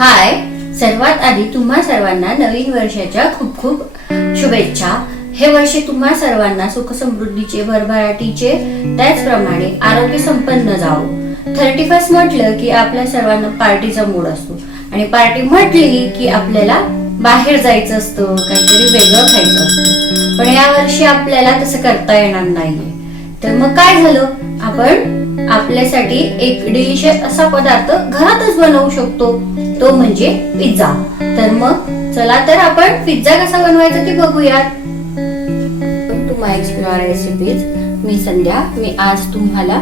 हाय, सर्वात आधी तुम्हा सर्वांना नवीन वर्षाच्या खूप खूप शुभेच्छा। हे वर्ष तुम्हा सर्वांना सुख समृद्धीचे, भरभराटीचे, त्याचप्रमाणे आरोग्य संपन्न जावो। 31 म्हटलं की आपल्या सर्वांना पार्टीचा मूड असतो आणि पार्टी म्हटली की आपल्याला बाहेर जायचं असतं, काहीतरी वेगळं खायचं असतं। पण या वर्षी आपल्याला तसं करता येणार नाहीये। तर मग काय झालं, आपण आपल्यासाठी एक डिलिशियस असा पदार्थ घरातच बनवू शकतो, तो म्हणजे पिझ्झा। तर मग चला तर आपण पिझ्झा कसा बनवायचा ते बघूयात। टू माय एक्सप्लोर रेसिपीज, मी संध्या। मी आज तुम्हाला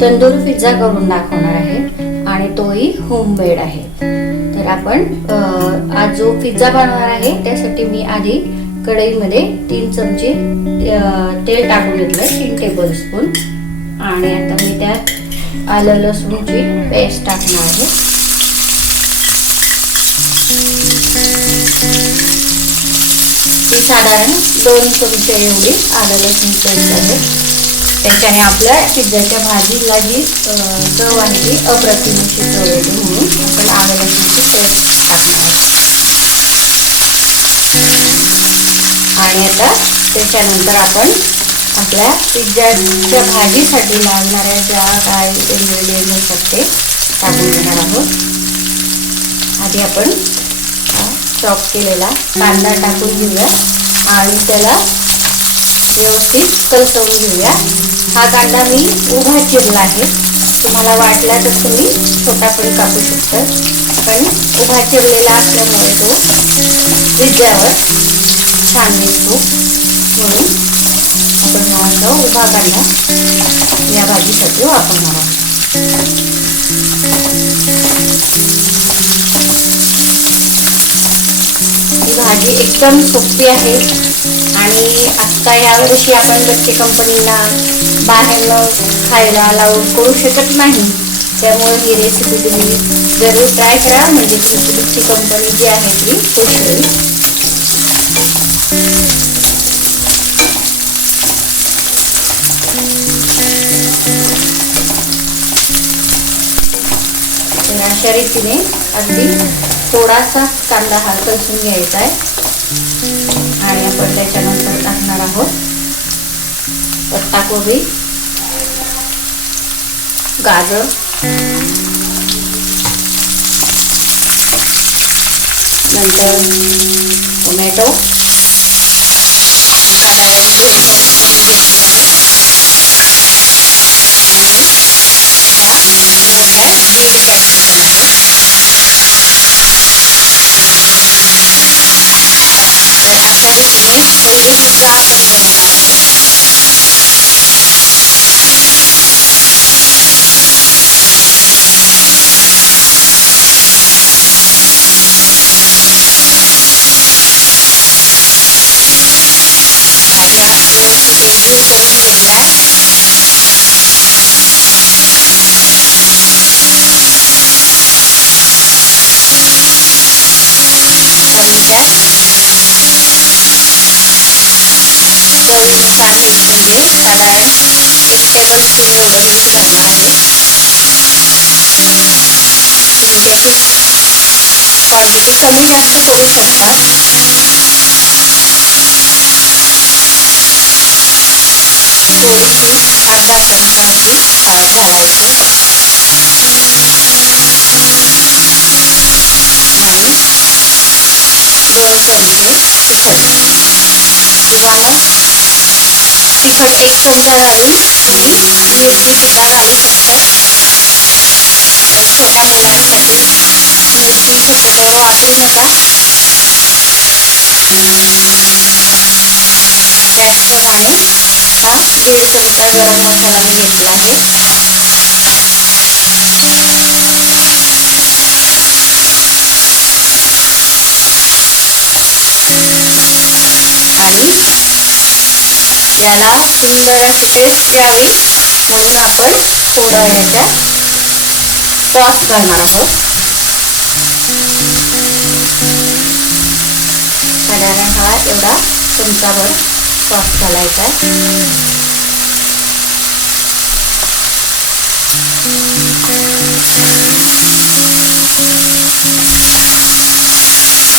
तंदूरी पिझ्झा करून दाखवणार आहे आणि तोही होममेड आहे। तर आपण आज जो पिझ्झा बनवणार आहे त्यासाठी मी आधी कढईमध्ये 3 चमचे तेल टाकून घेतलं, 3 टेबलस्पून। आणि आता मी त्यात आलं लसूणची पेस्ट टाकणार आहे। ही साधारण 2 चमचे एवढी आलं लसूण पेस्ट आहे। त्याच्याने आपल्या पिझ्झाच्या भाजीला जी चव आहे ती अप्रतिम अशी चव येते, म्हणून आपण आलं लसूणची पेस्ट टाकणार आहे। आणि आता त्याच्यानंतर आपण आपल्या पिझ्झाच्या भाजीसाठी लागणाऱ्या ज्या काय इन्ग्रेडियंट्स असतात ते टाकून घेणार आहोत। आधी आपण चॉप केलेला कांदा टाकून घेऊया आणि त्याला व्यवस्थित कलसवून घेऊया। हा कांदा मी उभा चिरला आहे, तुम्हाला वाटला तर तुम्ही छोटा पण कापू शकता, पण उभा चिरलेला असल्यामुळे तो पिझ्झ्यावर छान दिसतो, म्हणून आपण हा उभा कांदा या भाजीसाठी वापरणार आहोत। ही भाजी एकदम सोपी आहे आणि आता यावर्षी आपण गच्चे कंपनीला बाहेर खायला लावून करू शकत नाही, त्यामुळे ही रेसिपी तुम्ही जरूर ट्राय करा, म्हणजे तुमची कंपनी जी आहे ती खुश होईल। अशा रीतीने अगदी थोडासा कांदा हा कलसून घ्यायचा आहे आणि आपण त्याच्यानंतर टाकणार आहोत पत्ताकोबी, गाजर, नंतर टोमॅटो साधारण मी कट करून घेतली आहे आणि या मोठ्या ग्रेव्ही पॅकेटमध्ये तर अशा रीतीने तंदूरी पिझ्झा आपण बनवणार आहोत। भाज्या व्यवस्थित एकजीव करून घेऊया। आता मी त्यात चवीनुसार मीठ, म्हणजे साधारण 1 टेबलस्पून एवढं मीठ टाकणार आहे। तुम्ही त्याची क्वांटिटी कमी जास्त करू शकता। थोडीशी अर्धा चमचा अशी हळद घालायची आणि चवीनुसार तिखट। तुम्हाला तिखट 1 चमचा घालून तुम्ही मिरची सुद्धा घालू शकता, पण छोट्या मुलांसाठी मिरची शक्यतो वापरू नका। त्याचप्रमाणे हा 1.5 चमचा गरम मसाला मी घेतला आहे। आणि याला सुंदर अशी टेस्ट यावी म्हणून आपण थोडं याच्यात सॉस करणार आहोत। साधारण हा एवढा चमचाभर सॉस घालायचा आहे।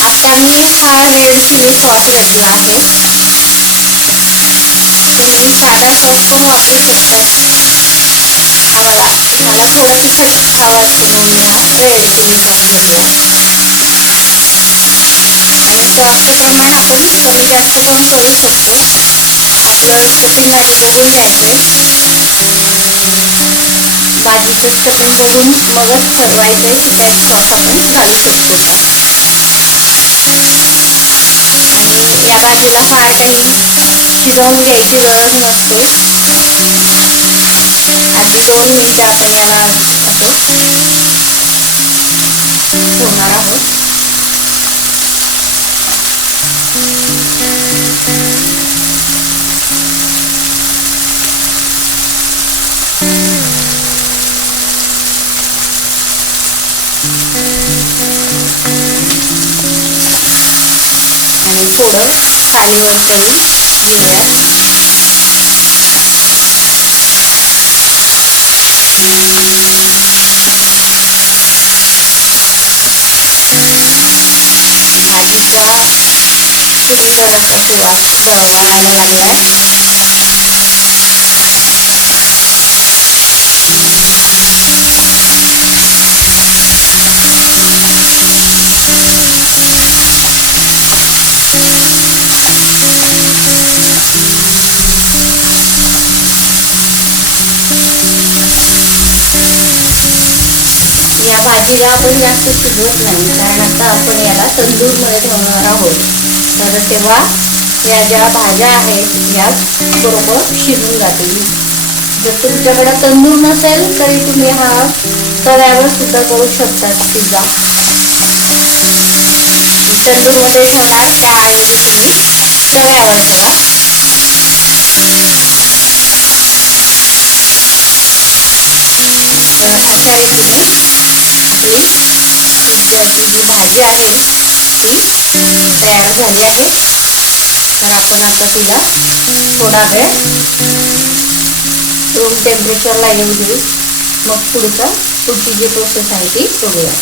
आता मी हा रेड चिली सॉस घेतला आहे. तुम्ही साधा सॉस पण वापरू शकता. मला थोडा तिखट खावा असतो म्हणून मी हा रेड चिली सॉस घेतला. आणि सॉसचं प्रमाण आपण कमी जास्त पण करू शकतो. आपलं चवीसाठी बघून घ्यायचंय. भाजीचं चवी बघून मगच ठरवायचंय की त्यात सॉस आपण घालू शकतो का. आणि या भाजीला फार काही शिजवून घ्यायची गरज नसते. अगदी 2 मिनिटं आपण याला असं ठेवणार आहोत. आणि थोडं खालीवर करून घेऊया. भाजीचा चुलीवर असा सुवास वाढायला लागलाय. या भाजीला आपण जास्त शिजवत नाही, कारण आता आपण याला तंदूरमध्ये ठेवणार आहोत. तर तेव्हा या ज्या भाज्या आहेत या बरोबर शिजून जातील. जर तुमच्याकडे तंदूर नसेल तरी तुम्ही हा तव्यावर सुद्धा करू शकता पिझ्झा. तंदूरमध्ये ठेवणार त्याऐवजी तुम्ही तव्यावर ठेवा. तर अशा रीतीने पिझ्झाची जी भाजी आहे ती तयार झाली आहे. तर आपण आता तिला थोडा वेळ रूम टेम्परेचरला येऊ देऊ. मग पुढची जी प्रोसेस आहे ती बघूया.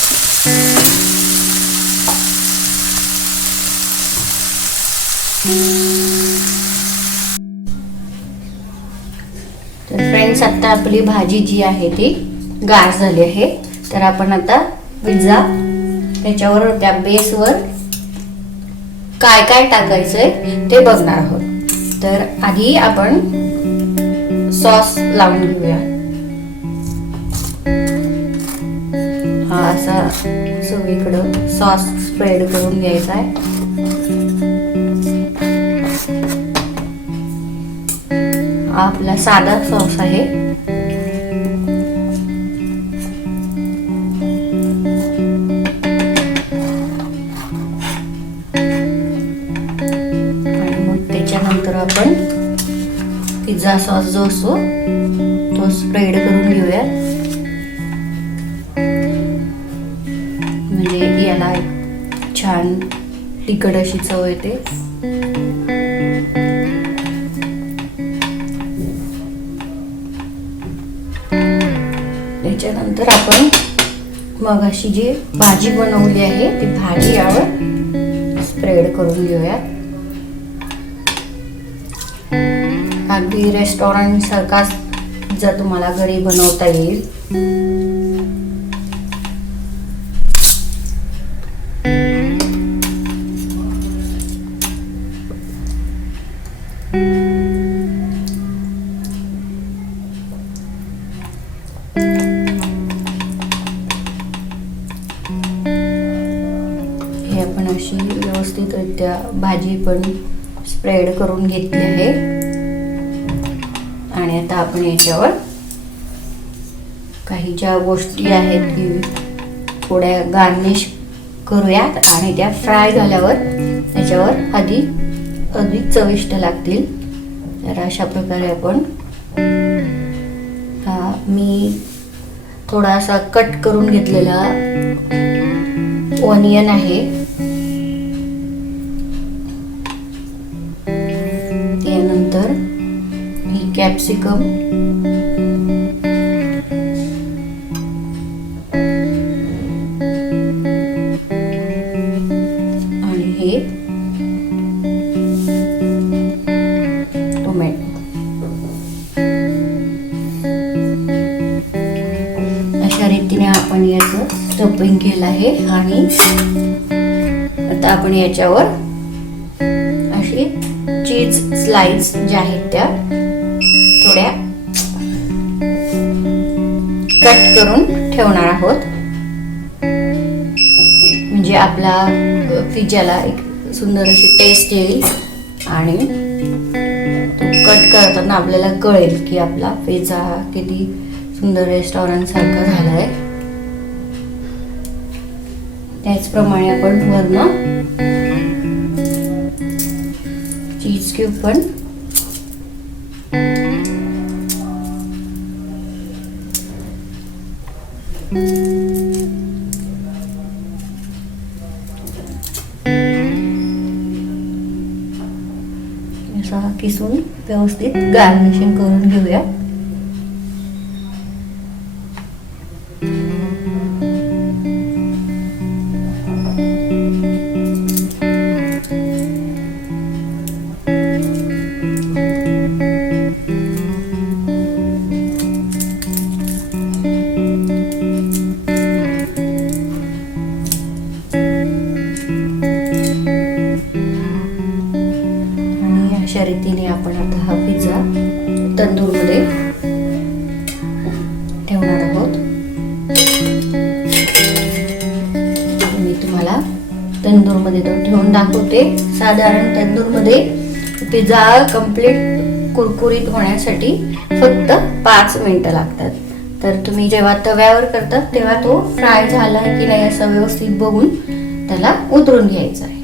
तर फ्रेंड्स, आता आपली भाजी जी आहे ती गार झाली आहे. तर आपण आता पिझ्झा त्याच्यावर त्या बेसवर काय काय टाकायचंय ते बघणार आहोत. तर आधी आपण सॉस लावून घेऊया. हा असा सगळीकडं सॉस स्प्रेड करून घ्यायचा आहे. हा आपला साधा सॉस आहे. आपण पिझ्झा सॉस जो असतो तो स्प्रेड करून घेऊया. म्हणजे याला छान तिखट अशी चव येते. त्याच्यानंतर आपण मग अशी जी भाजी बनवली आहे ती भाजी यावर स्प्रेड करून घेऊया. अगदी रेस्टॉरंट सारखाच जर तुम्हाला घरी बनवता येईल. हे आपण अशी व्यवस्थितरित्या भाजी पण स्प्रेड करून घेतली आहे. आणि आता आपण याच्यावर काही ज्या गोष्टी आहेत की थोड्या गार्निश करूयात आणि त्या फ्राय झाल्यावर त्याच्यावर अधिक चविष्ट लागतील. तर अशा प्रकारे आपण मी थोडासा कट करून घेतलेला ऑनियन आहे. त्यानंतर ही कॅप्सिकम, स्टफिंग केलं आहे आणि आता आपण याच्यावर अशी चीज स्लाइस ज्या आहेत त्या थोड्या कट करून ठेवणार आहोत, म्हणजे आपला पिझ्झाला एक सुंदर अशी टेस्ट येईल आणि कट करताना आपल्याला कळेल की आपला पिझ्झा किती सुंदर रेस्टॉरंट सारखा झालाय. त्याचप्रमाणे आपण वरनं चीज क्यूब पण असा किसून व्यवस्थित गार्निशिंग करून घेऊया. अशा रीतीने आपण आता हा पिझ्झा तंदूरमध्ये ठेवणार आहोत. मी तुम्हाला तंदूरमध्ये तो ठेवून दाखवते. साधारण तंदूरमध्ये पिझ्झा कंप्लीट कुरकुरीत होण्यासाठी फक्त 5 मिनिटं लागतात. तर तुम्ही जेव्हा तव्यावर करतात तेव्हा तो फ्राय झाला की नाही असं व्यवस्थित बघून त्याला उतरून घ्यायचा आहे.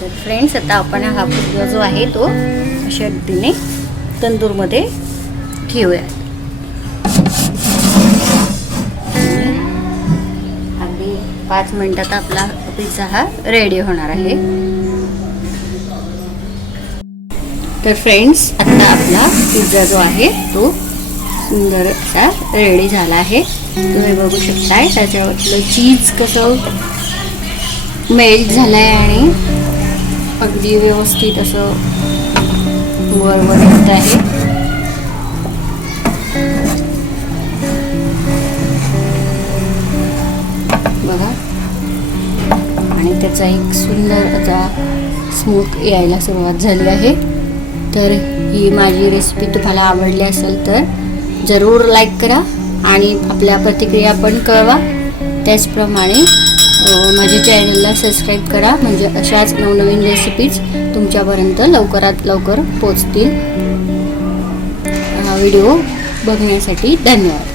तर फ्रेंड्स, आता आपण हा पिझ्झा जो आहे तो अशा रीतीने तंदूरमध्ये ठेवूया. अगदी 5 मिनिटात आपला पिझ्झा हा रेडी होणार आहे. तर फ्रेंड्स, आता आपला पिझ्झा जो आहे तो सुंदर असा रेडी झाला आहे. तुम्ही बघू शकताय त्याच्यावरलं चीज कसं मेल्ट झालंय आणि अगदी व्यवस्थित असं वर येत आहे. बघा, आणि त्याचा एक सुंदर असा स्मोक यायला सुरुवात झाली आहे. तर ही माझी रेसिपी तुम्हाला आवडली असेल तर जरूर लाईक करा आणि आपल्या प्रतिक्रिया पण कळवा. त्याचप्रमाणे माझ्या चॅनलला सबस्क्राईब करा, म्हणजे अशाच नवनवीन रेसिपीज तुमच्यापर्यंत लवकरात लवकर पोचतील. व्हिडिओ बघण्यासाठी धन्यवाद.